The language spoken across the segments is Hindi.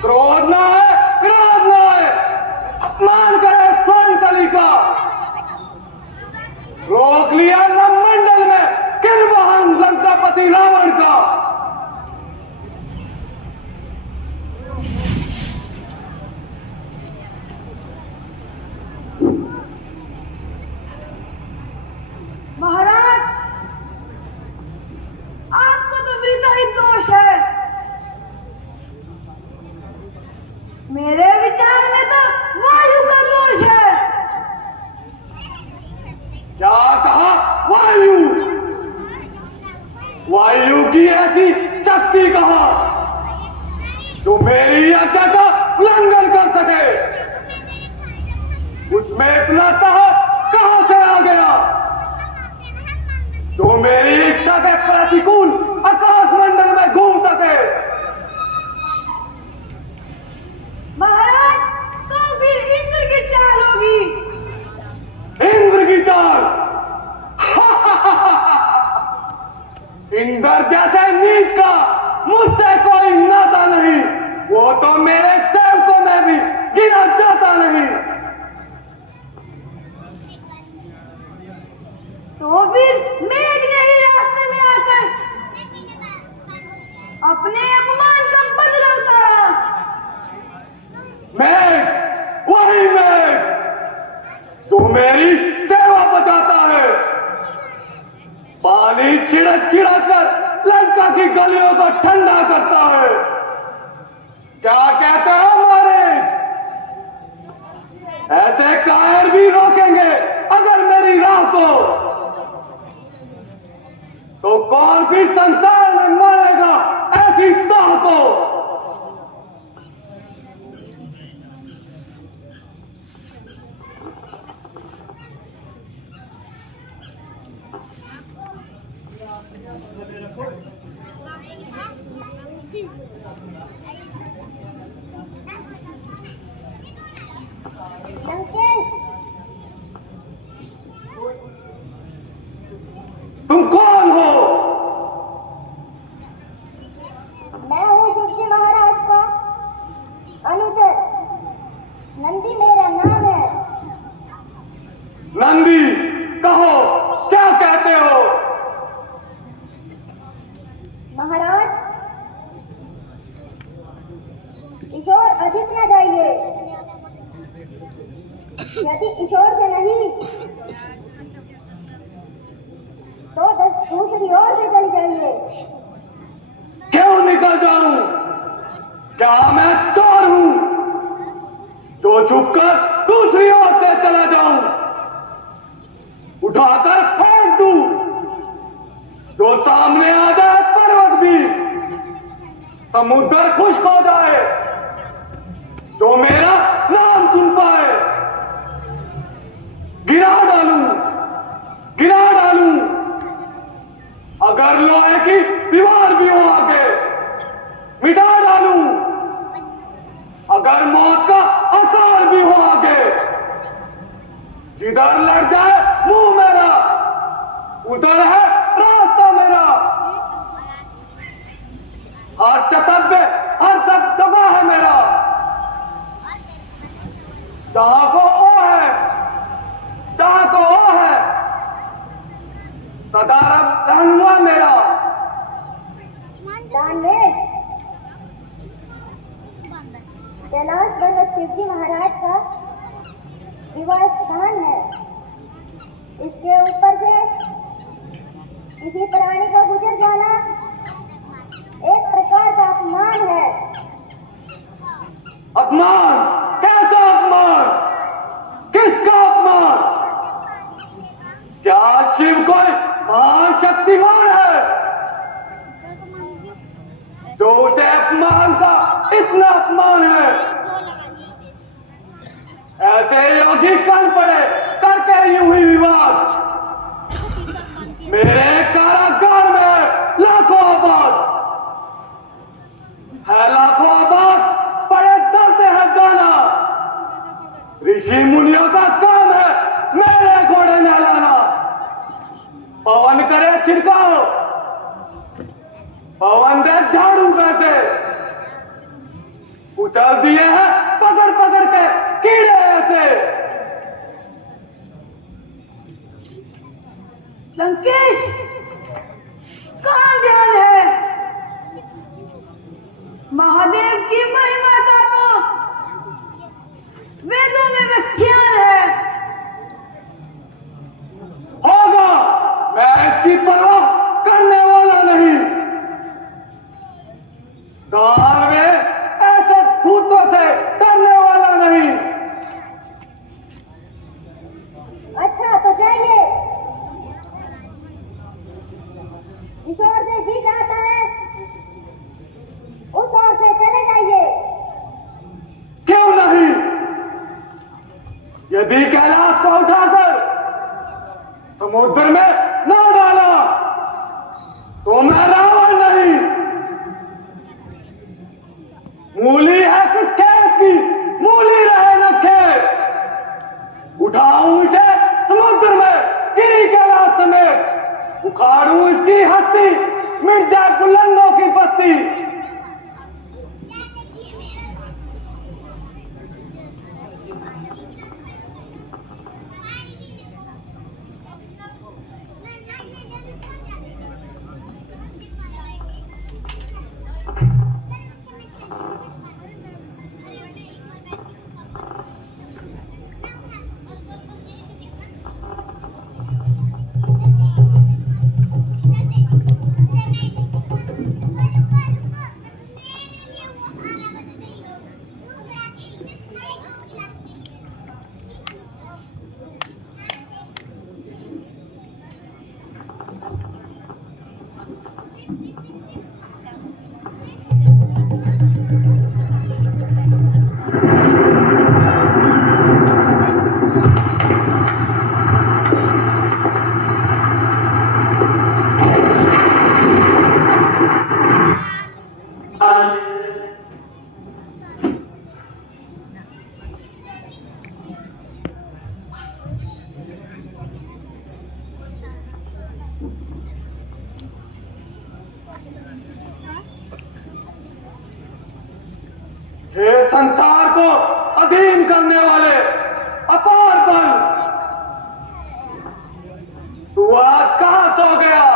क्रोध ना है, विरोध ना है, अपमान करे स्वयं कली का। रोक लिया नवमंडल में किल वाहन लंकापति रावण का। महाराज, आपका तो वृथा ही दोष है। मेरे विचार में तो वायु का दोष है। क्या कहा? वायु? वायु की ऐसी शक्ति कहा जो मेरी आज्ञा का उल्लंघन कर सके? उसमें इतना साहस कहां से आ गया जो मेरी इच्छा के प्रतिकूल आकाश मंडल में घूम सके? महाराज, तो फिर इंद्र की चाल होगी। इंद्र की चाल? इंद्र जैसे नीच का मुझसे कोई नाता नहीं। वो तो मेरे सेवकों में भी गिना जाता नहीं। तो फिर मेघ ने ही रास्ते में आकर अपने अपमान का बदला उतारा। मेघ, वही मेघ जो मेरी सेवा बचाता है। पानी छिड़क छिड़क कर लंका की गलियों को ठंडा करता है। क्या कहते हो महाराज? ऐसे कायर भी रोकेंगे अगर मेरी राह को, तो कौन भी संसार में मारेगा ऐसी दाह को? लंकेश, तुम कौन हो? मैं हूँ शिवजी महाराज का अनुचर। नंदी मेरा नाम है। नंदी, कहो क्या कहते हो? महाराज, ईश्वर अधिक न जाइए। यदि ईश्वर से नहीं तो दूसरी ओर से चली जाइए। क्यों निकल जाऊं? क्या मैं चोर हूं जो छुपकर दूसरी ओर से चला जाऊं? उठाकर फेंक दूं जो सामने आ जाए पर्वत भी, समुद्र खुश्क हो जाए जो मेरा नाम सुन पाए? गिरा डालूं, गिरा डालूं, अगर लोहे की दीवार भी हो आगे मिटा डालूं, अगर मौत का आकार भी हो आगे। जिधर लड़ जाए मुंह मेरा, उधर है रास्ता मेरा। हर चतब में हर दबदबा है मेरा। जहां को ओ है, जहां को ओ है, सदा रहनुमा मेरा। दानवेश, कैलाश पर्वत शिवजी महाराज का विवाह स्थान है। इसके ऊपर से किसी प्राणी का गुजर जाना एक प्रकार का अपमान है। अपमान? कैसा अपमान? किसका अपमान? क्या शिव कोई महान शक्तिमान है जो उसे अपमान का इतना अपमान है? ऐसे योगी कल पड़े करके यूं ही विवाद। मेरे कारागार में लाखों आबाद है, लाखों आबाद पड़े दर्द है गाना। ऋषि मुनियों का काम है मेरे घोड़े नहलाना। पवन करे छिड़काव, पवन दे झाड़ू बैठे, उछल दिए हैं पकड़ पकड़ के कीड़े ऐसे। लंकेश, कहाँ ध्यान है? महादेव की महिमा का तो वेदों में व्याख्यान है। होगा, मैं इसकी परवाह करने वाला नहीं। दान में ऐसे भूतों से डरने वाला नहीं। अच्छा तो जाइए। जिस ओर से जी चाहता है उस ओर से चले जाइए। क्यों नहीं? यदि कैलाश को उठाकर समुद्र में न डाला तो मैं रावण नहीं। मूली है किस खेत की, मूली रहे न खेत। उठाऊं इसे समुद्र में गिरी कैलाश समेत, उखाड़ूं इसकी हस्ती, मिट जाए बुलंदों की बस्ती। हे संसार को अधीन करने वाले अपार बल, तू आज कहां सो गया?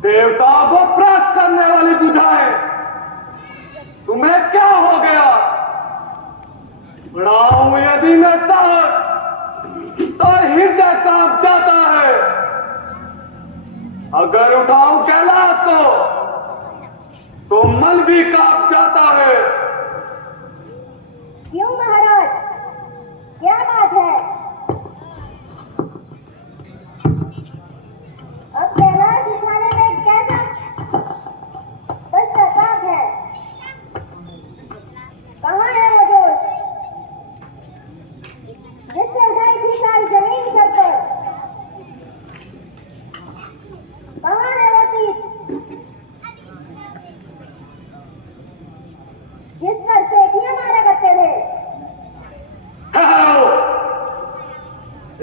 देवताओं को प्राप्त करने वाली बुझाए, तुम्हें क्या हो गया? बढ़ाऊं यदि मैं साहस तो हृदय कांप जाता है। अगर उठाऊं कैलाश को तो मन भी कांप जाता है। क्यों महाराज, क्या बात है? अब कैलाश उठाने में कैसा पश्चाताप है? कहाँ है वो जोश जिससे उठाई थी सारी जमीन सर पर? कहाँ है वो तीर जिस पर सेठियां मारा करते थे? ठहरो,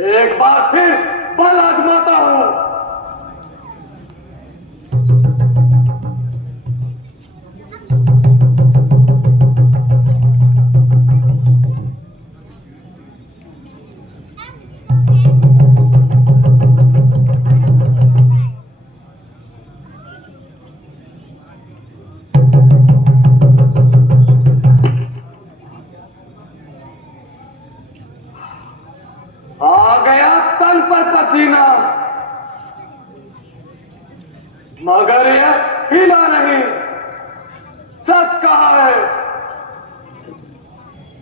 एक बार फिर बल आजमाता हूं। आ गया तन पर पसीना, मगर यह हिला नहीं। सच कहा है,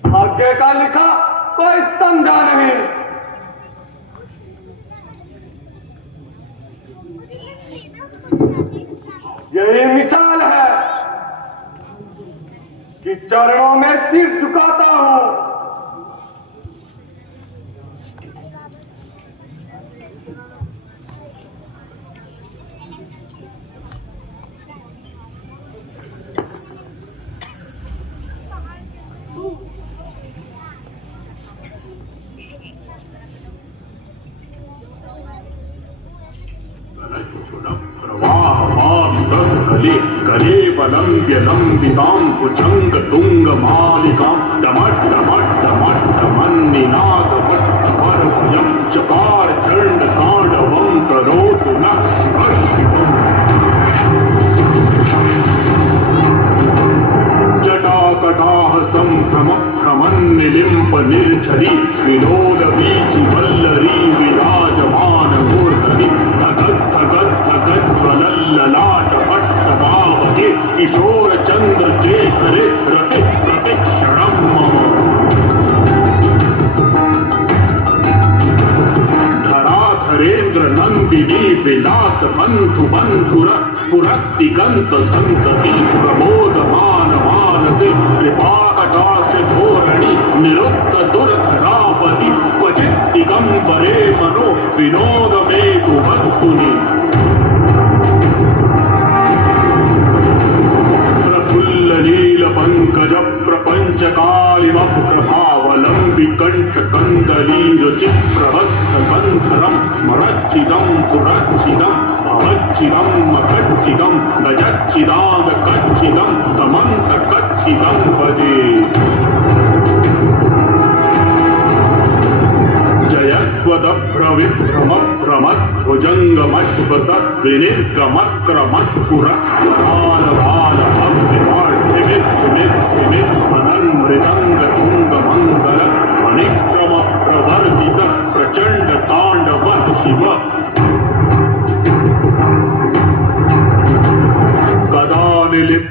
भाग्य का लिखा कोई समझा नहीं। यही मिसाल है कि चरणों में सिर झुकाता हूं। प्रवाहमान स्थली कलेवलम्ब्य लम्बितां कुचङ्गतुङ्गमालिकां डमड्डमड्डमड्डमन्निनादमट्टपर्वयं चकार चण्डताण्डवं करोतु नः शिवम् जटाकटाह सम्भ्रम भ्रमन्निलिम्प निर्झरी विनोदवीचि वल्लरी विराजमान मूर्धनि धगद्धगद्धगज्ज्वलल्ललाटपट्टपावके किशोर चन्द्रशेखरे रति प्रतिक्षणं मम धराधरेन्द्र नन्दिनी विलास बन्धु बन्धुर स्फुरद्दिगन्त सन्तति प्रमोदमान मानसे कृपाकटाक्ष धोरणि निरुक्त दुर्धरापति क्वचित् दिगम्बरे मनो विनोदमेतु वस्तुनि प्रफुल्ल नील पंकज प्रपंच कालिमप्रभावलम्बि कंठ कंदलीर चिप्रबद्ध गन्धरं स्मरच्चिदं पुरच्चिदं भवच्चिदं मखच्चिदं गजच्चिदागकच्चिदं तमन्तकच्चिदं भजे जयत्वदभ्रविभ्रमद्भुजङ्गमश्वसद्विनिर्गमक्रमस्फुरकालभालभव्यमाढ्यमिद्धमिद्धमिध्वनन्मृदङ्गतुङ्गमण्डल फणिक्रम प्रवर्तित प्रचण्ड ताण्डव शिव गदानिलिप्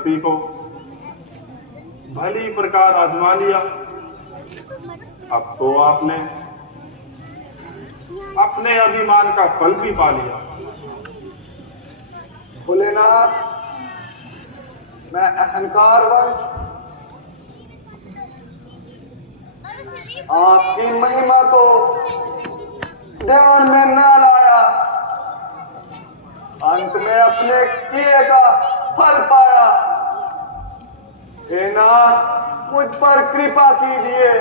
शक्ति को भली प्रकार आजमा लिया। अब तो आपने अपने अभिमान का फल भी पा लिया। भोलेनाथ, मैं अहंकारवश आपकी महिमा को ध्यान में न लाया, अंत में अपने किए का फल पाया। हे नाथ, मुझ पर कृपा कीजिए,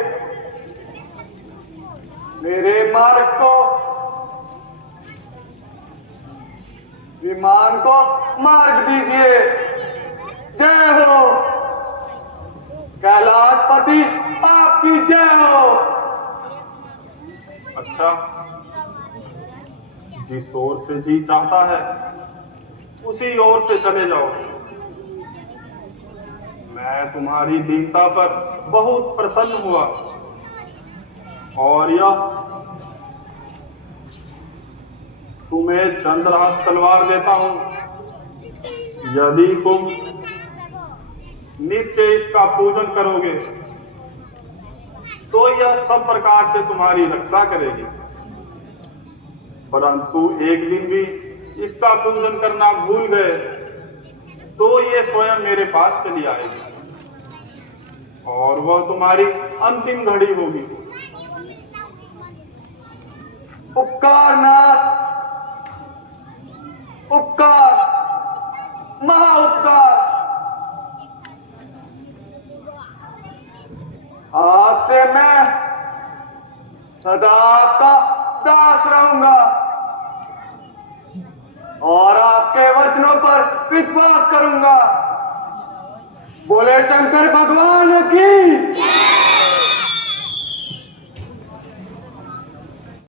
मेरे मार्ग को, विमान को मार्ग दीजिए। जय हो कैलाशपति, आपकी जय हो। अच्छा, जिस ओर से जी चाहता है उसी ओर से चले जाओ। मैं तुम्हारी दीनता पर बहुत प्रसन्न हुआ और यह तुम्हें चंद्रहास तलवार देता हूं। यदि तुम नित्य इसका पूजन करोगे तो यह सब प्रकार से तुम्हारी रक्षा करेगी, परंतु एक दिन भी इसका पूजन करना भूल गए तो ये स्वयं मेरे पास चली आएगी और वह तुम्हारी अंतिम घड़ी होगी। उपकार नाथ, उपकार, महा उपकार। आज से मैं सदा आपका दास रहूंगा और आपके वचनों पर विश्वास करूंगा। बोले शंकर भगवान